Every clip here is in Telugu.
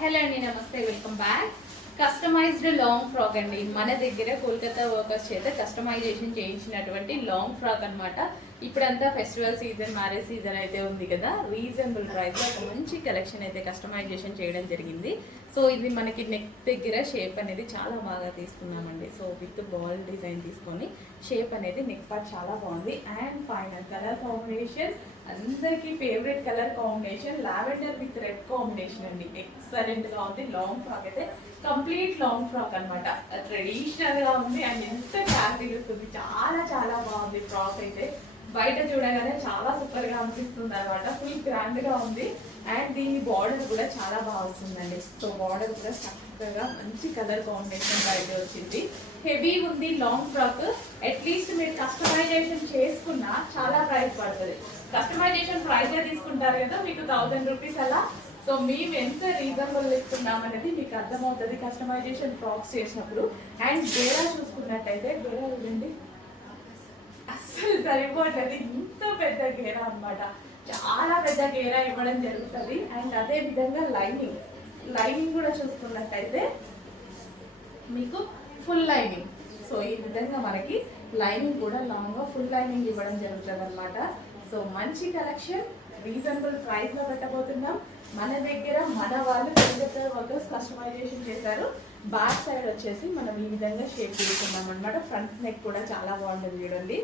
హలో అండి, నమస్తే, welcome back. Customized long frock అండి. మన దగ్గర కోల్కతా వర్కర్స్ చేత కస్టమైజేషన్ చేయించినటువంటి లాంగ్ ఫ్రాక్ అనమాట. ఇప్పుడంతా ఫెస్టివల్ సీజన్, మ్యారేజ్ సీజన్ అయితే ఉంది కదా. రీజనబుల్ ప్రైస్లో ఒక మంచి కలెక్షన్ అయితే కస్టమైజేషన్ చేయడం జరిగింది. సో ఇది మనకి నెక్ దగ్గర షేప్ అనేది చాలా బాగా తీసుకున్నామండి. సో విత్ బాల్ డిజైన్ తీసుకొని షేప్ అనేది నెక్ పార్ట్ చాలా బాగుంది. అండ్ ఫైనల్ కలర్ కాంబినేషన్ అందరికీ favourite colour combination lavender with red combination అండి. ఎక్సలెంట్ గా ఉంది. లాంగ్ ఫ్రాక్ అయితే కంప్లీట్ లాంగ్ ఫ్రాక్ అనమాట. ట్రెడిషనల్ గా ఉంది అండ్ ఎంత క్లారిటీ వస్తుంది. చాలా చాలా బాగుంది ఫ్రాక్ అయితే. బయట చూడగానే చాలా సూపర్ గా అనిపిస్తుంది అనమాట. ఫుల్ గ్రాండ్ గా ఉంది అండ్ దీని బార్డర్ కూడా చాలా బాగా వస్తుందండి. సో బార్డర్ కూడా చక్కగా మంచి కలర్ కాంబినేషన్ బయట వచ్చింది. హెవీ ఉంది లాంగ్ ఫ్రాక్. అట్లీస్ట్ మీరు కస్టమైజేషన్ చేసుకున్నా చాలా ప్రైస్ పడుతుంది. కస్టమైజేషన్ ప్రైస్ తీసుకుంటారు కదా, మీకు 1000 రూపీస్ అలా. సో మేము ఎంత రీజనబుల్ ఇస్తున్నాం అనేది మీకు అర్థమవుతుంది కస్టమైజేషన్ ఫ్రాక్స్ చేసినప్పుడు. అండ్ గేరా చూసుకున్నట్టయితే గేరా చూడండి, అస్సలు సరిపోతుంది. ఇంత పెద్ద గేరా అనమాట. చాలా పెద్ద గేరా ఇవ్వడం జరుగుతుంది. అండ్ అదే విధంగా లైనింగ్ కూడా చూసుకున్నట్టయితే మీకు ఫుల్ లైనింగ్. సో ఈ విధంగా మనకి లైనింగ్ కూడా లాంగ్ గా ఫుల్ లైనింగ్ ఇవ్వడం జరుగుతుంది అనమాట. సో మంచి కలెక్షన్ రీజనబుల్ ప్రైస్ లో పెట్టబోతున్నాం. మన దగ్గర మన వాళ్ళు వర్కర్స్ కస్టమైజేషన్ చేశారు. బ్యాక్ సైడ్ వచ్చేసి మనం ఈ విధంగా షేప్ చేసుకున్నాం అనమాట. ఫ్రంట్ నెక్ కూడా చాలా బాగుంటుంది చూడండి.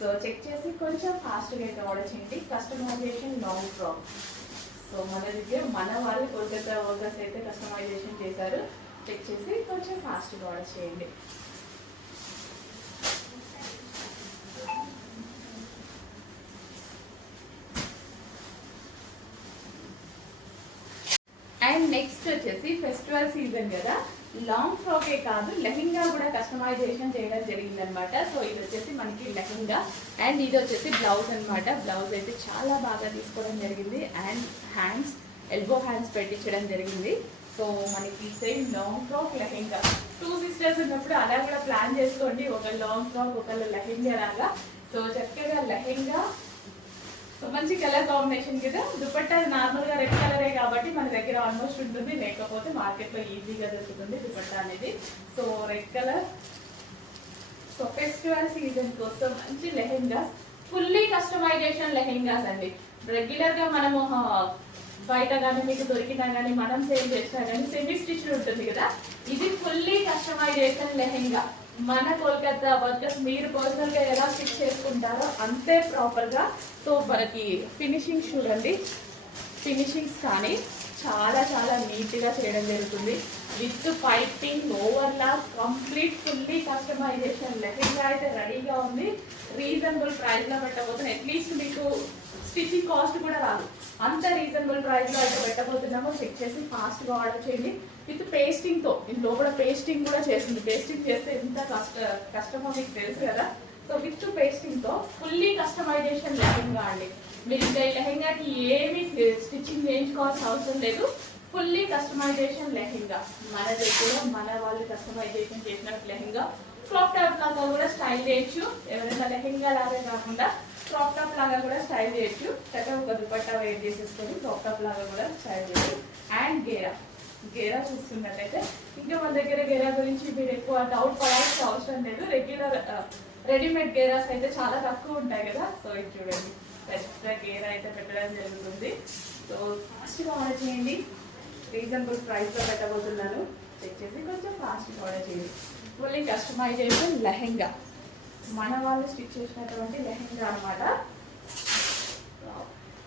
సో చెక్ చేసి కొంచెం ఫాస్ట్గా అయితే ఆర్డర్ చేయండి. Customization long frock. సో మన దగ్గర మన వాళ్ళు కోల్కతా వర్కర్స్ అయితే కస్టమైజేషన్ చేశారు. చెక్ చేసి కొంచెం ఫాస్ట్గా ఆర్డర్ చేయండి. అండ్ నెక్స్ట్ వచ్చేసి ఫెస్టివల్ సీజన్ కదా, లాంగ్ ఫ్రాకే కాదు లెహెంగా కూడా కస్టమైజేషన్ చేయడం జరిగింది అనమాట. సో ఇది వచ్చేసి మనకి లెహెంగా అండ్ ఇది వచ్చేసి బ్లౌజ్ అనమాట. బ్లౌజ్ అయితే చాలా బాగా తీసుకోవడం జరిగింది. అండ్ హ్యాండ్స్ ఎల్బో హ్యాండ్స్ పెట్టించడం జరిగింది. సో మనకి same long frock lehenga 2 sisters ఉన్నప్పుడు అలా కూడా ప్లాన్ చేసుకోండి. ఒక లాంగ్ ఫ్రాక్ ఒకళ్ళు లెహెంగా లాగా. సో చక్కగా లెహెంగా మంచి కలర్ కాంబినేషన్ కదా. దుపట్టా నార్మల్ గా రెడ్ కలరే కాబట్టి మన దగ్గర ఆల్మోస్ట్ ఉంటుంది, లేకపోతే మార్కెట్ లో ఈజీగా దొరుకుతుంది దుపట్టా అనేది. So red colour. So festival season కోసం మంచి లెహెంగాస్, ఫుల్లీ కస్టమైజేషన్ లెహెంగాస్ అండి. రెగ్యులర్ గా మనము బయట కానీ మీకు దొరికినా కానీ మనం సేల్ చేసినా కానీ సెమీ స్టిచ్ ఉంటుంది కదా, ఇది ఫుల్లీ కస్టమైజేషన్ లెహెంగా. మన కోల్కతా వర్కర్స్ మీరు పర్సనల్ గా ఎలా స్టిచ్ చేసుకుంటారో అంతే ప్రాపర్ గా. సో మనకి ఫినిషింగ్స్ చూడండి, ఫినిషింగ్స్ కానీ చాలా చాలా నీట్ గా చేయడం జరుగుతుంది. With piping overlock complete fully customization lehenga అయితే రెడీగా ఉంది. రీజనబుల్ ప్రైస్ లో పెట్టబోతున్నాం. అట్లీస్ట్ మీకు స్టిచింగ్ కాస్ట్ కూడా రాదు, అంత రీజనబుల్ ప్రైస్ లో అయితే పెట్టబోతున్నాము. చెక్ చేసి ఫాస్ట్ గా ఆర్డర్ చేయండి. విత్ పేస్టింగ్ తో, ఇంట్లో కూడా పేస్టింగ్ కూడా చేస్తుంది. పేస్టింగ్ చేస్తే ఎంత కష్టమో మీకు తెలుసు కదా. సో విత్ పేస్టింగ్ తో ఫుల్లీ కస్టమైజేషన్ లెహెంగా అండి. మీరు ఇంకా ఈ లెహెంగాకి ఏమి స్టిచ్చింగ్ చేయించుకోవాల్సిన అవసరం లేదు. ఫుల్లీ కస్టమైజేషన్ లెహెంగా మన దగ్గర మన వాళ్ళు కస్టమైజేషన్ చేసిన లెహెంగా. క్రాప్ టాప్ లాగా కూడా స్టైల్ చేయొచ్చు. ఎవరైనా లెహెంగా లాగా కాకుండా క్రాప్ టాప్ లాగా కూడా స్టైల్ చేయొచ్చు. చక్కగా ఒక దుపట్టా వేర్ చేసేసుకొని క్రాప్ టాప్ లాగా కూడా స్టైల్ చేయొచ్చు. అండ్ గేరా చూసుకున్నట్లయితే ఇంకా మన దగ్గర గేరా గురించి మీరు ఎక్కువ డౌట్ పడాల్సిన అవసరం లేదు. రెడీమేడ్ గేరాస్ అయితే చాలా తక్కువ ఉంటాయి కదా. సో ఇది చూడండి, బెస్ట్ గేరా అయితే పెట్టడం జరుగుతుంది. సో ఫాస్ట్గా ఆర్డర్ చేయండి. రీజనబుల్ ప్రైస్లో పెట్టబోతున్నాను. చెక్ చేసి కొంచెం ఫాస్ట్గా ఆర్డర్ చేయండి. ఫుల్లీ కస్టమైజేషన్ లెహెంగా, మన వాళ్ళు స్టిచ్ చేసినటువంటి లెహెంగా అనమాట.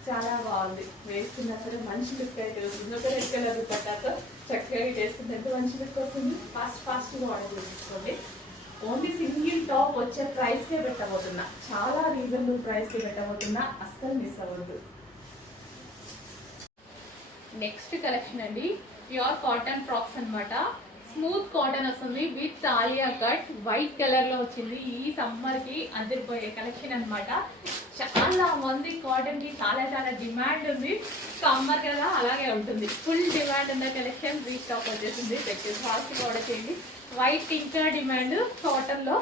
చాలా బాగుంది. వేసుకున్నా సరే మంచి లుక్ అయితే వస్తుంది. ఒక రెడ్ కలర్ దుపట్టాతో చక్కగా వేసుకుంటే ఎంత మంచి లుక్ వస్తుంది. ఫాస్ట్గా ఆర్డర్ చేసుకోండి. ఓన్లీ సింగిల్ టాప్ వచ్చే ప్రైస్కే పెట్టబోతున్నా. చాలా రీజనబుల్ ప్రైస్కి పెట్టబోతున్నా, అస్సలు మిస్ అవ్వద్దు. నెక్స్ట్ కలెక్షన్ అండి, ప్యూర్ కాటన్ ఫ్రాక్స్ అనమాట. స్మూత్ కాటన్ వస్తుంది with Alia cut, white colour లో వచ్చింది. ఈ సమ్మర్ కి అదిరిపోయే కలెక్షన్ అనమాట. చాలా మంది కాటన్ కి చాలా చాలా డిమాండ్ ఉంది. సమ్మర్ కదా అలాగే ఉంటుంది. ఫుల్ డిమాండ్ ఉన్న కలెక్షన్ రీస్టాక్ వచ్చేసింది. ఫాస్ట్ ఆర్డర్ చేయండి. వైట్ ఇంకా డిమాండ్ కాటన్ లో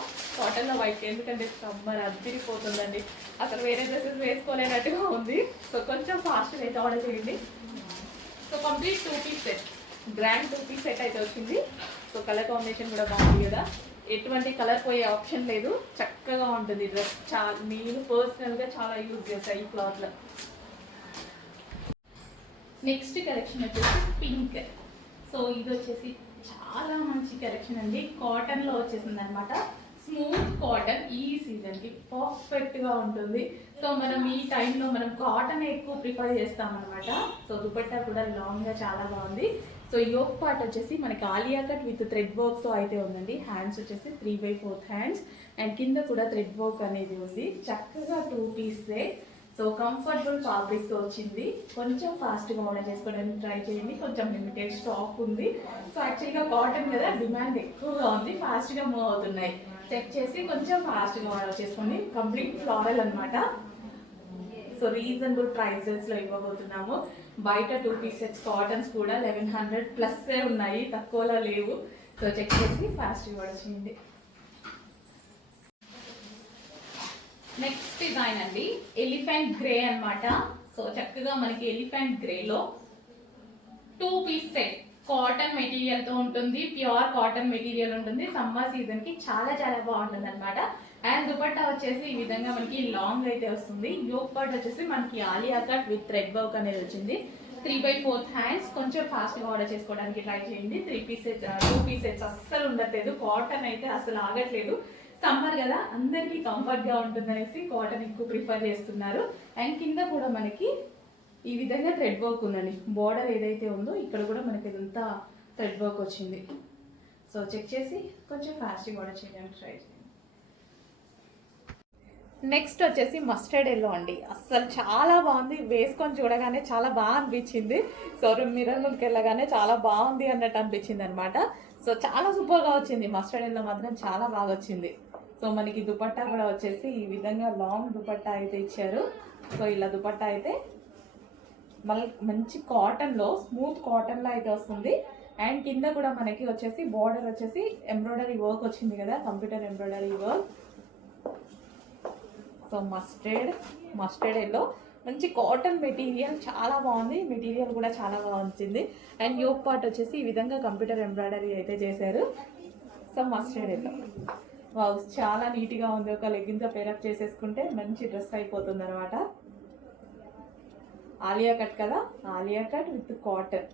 వైట్, ఎందుకంటే సమ్మర్ అదిరిపోతుందండి. అసలు వేరే డ్రెస్సెస్ వేసుకోలేనట్టుగా ఉంది. సో కొంచెం ఫాస్ట్ అయితే ఆర్డర్ చేయండి. So complete 2 piece set. Grand 2 piece set అయితే వచ్చింది. సో కలర్ కాంబినేషన్ కూడా బాగుంది కదా, ఎటువంటి కలర్ పోయే ఆప్షన్ లేదు, చక్కగా ఉంటుంది డ్రెస్. చాలా నేను పర్సనల్గా చాలా యూజ్ చేస్తాను ఈ క్లాత్లో. నెక్స్ట్ కలెక్షన్ వచ్చేసి పింక్. సో ఇది వచ్చేసి చాలా మంచి కలెక్షన్ అండి, కాటన్లో వచ్చేసింది అనమాట. స్మూత్ కాటన్, ఈ సీజన్కి పర్ఫెక్ట్గా ఉంటుంది. సో మనం ఈ టైంలో మనం కాటన్ ఎక్కువ ప్రిఫర్ చేస్తాం అనమాట. సో దుపట్టా కూడా లాంగ్గా చాలా బాగుంది. సో యోక్ పార్ట్ వచ్చేసి మనకి ఆలియా కట్ విత్ థ్రెడ్ వర్క్తో అయితే ఉందండి. హ్యాండ్స్ వచ్చేసి 3/4 హ్యాండ్స్ అండ్ కింద కూడా థ్రెడ్ వర్క్ అనేది ఉంది. చక్కగా 2 పీసే. సో కంఫర్టబుల్ ఫ్యాబ్రిక్తో వచ్చింది. కొంచెం ఫాస్ట్గా ఆర్డర్ చేసుకోవడానికి ట్రై చేయండి, కొంచెం లిమిటెడ్ స్టాక్ ఉంది. సో యాక్చువల్గా కాటన్ కదా, డిమాండ్ ఎక్కువగా ఉంది, ఫాస్ట్గా మూవ్ అవుతున్నాయి. చెక్ చేసి కొంచెం ఫాస్ట్గా ఆర్డర్ చేసుకోండి. కంప్లీట్ ఫ్లోరల్ అనమాట. సో రీజనబుల్ ప్రైజెస్లో ఇవ్వబోతున్నాము. బయట 2 పీస్ సెట్స్ కాటన్స్ కూడా 1100+ ఉన్నాయి, తక్కువలో లేవు. సో చెక్ చేసి ఫాస్ట్గా ఆర్డర్ చేయండి. నెక్స్ట్ డిజైన్ అండి, ఎలిఫెంట్ గ్రే అన్నమాట. సో చక్కగా మనకి ఎలిఫెంట్ గ్రేలో 2 పీస్ సెట్ కాటన్ మెటీరియల్ తో ఉంటుంది, ప్యూర్ కాటన్ మెటీరియల్ ఉంటుంది. సమ్మర్ సీజన్ కి చాలా చాలా బాగుంటుంది అనమాట. అండ్ దుపట్టా వచ్చేసి ఈ విధంగా మనకి లాంగ్ అయితే వస్తుంది. యోక్ పార్ట్ వచ్చేసి మనకి Alia cut with thread work అనేది వచ్చింది. 3/4 హ్యాండ్స్. కొంచెం ఫాస్ట్గా ఆర్డర్ చేసుకోవడానికి ట్రై చేయండి. 3 పీసెస్ 2 పీసెస్ అస్సలు ఉండట్లేదు, కాటన్ అయితే అసలు ఆగట్లేదు. సమ్మర్ కదా, అందరికీ కంఫర్ట్గా ఉంటుందనేసి కాటన్ ఎక్కువ ప్రిఫర్ చేస్తున్నారు. అండ్ కింద కూడా మనకి ఈ విధంగా థ్రెడ్ వర్క్ ఉందండి. బోర్డర్ ఏదైతే ఉందో ఇక్కడ కూడా మనకి ఇదంతా థ్రెడ్ వర్క్ వచ్చింది. సో చెక్ చేసి కొంచెం ఫాస్ట్గా ఆర్డర్ చేయడానికి ట్రై చేయండి. నెక్స్ట్ వచ్చేసి మస్టర్డ్ ఎల్లో అండి. అస్సలు చాలా బాగుంది, వేసుకొని చూడగానే చాలా బాగా అనిపించింది. సో మిర్రర్ ముందుకు వెళ్ళగానే చాలా బాగుంది అన్నట్టు అనిపించింది అనమాట. సో చాలా సూపర్గా వచ్చింది. మస్టర్డ్ ఎల్లో మాత్రం చాలా బాగా వచ్చింది. సో మనకి దుపట్టా కూడా వచ్చేసి ఈ విధంగా లాంగ్ దుపట్టా అయితే ఇచ్చారు. సో ఇలా దుపట్టా అయితే మళ్ళీ మంచి కాటన్లో, స్మూత్ కాటన్లో అయితే వస్తుంది. అండ్ కింద కూడా మనకి వచ్చేసి బార్డర్ వచ్చేసి ఎంబ్రాయిడరీ వర్క్ వచ్చింది కదా, computer embroidery work. So mustard yellow మంచి కాటన్ మెటీరియల్, చాలా బాగుంది. మెటీరియల్ కూడా చాలా బాగుంది. అండ్ యోక్ పార్ట్ వచ్చేసి ఈ విధంగా కంప్యూటర్ ఎంబ్రాయిడరీ అయితే చేశారు. సో మస్టర్డ్ ఎల్లో వావ్, చాలా నీట్గా ఉంది. ఒక లెగ్గిన్తో పేరప్ చేసేసుకుంటే మంచి డ్రెస్ అయిపోతుంది అనమాట. ఆలియా కట్ కదా, ఆలియా కట్ విత్ కాటన్.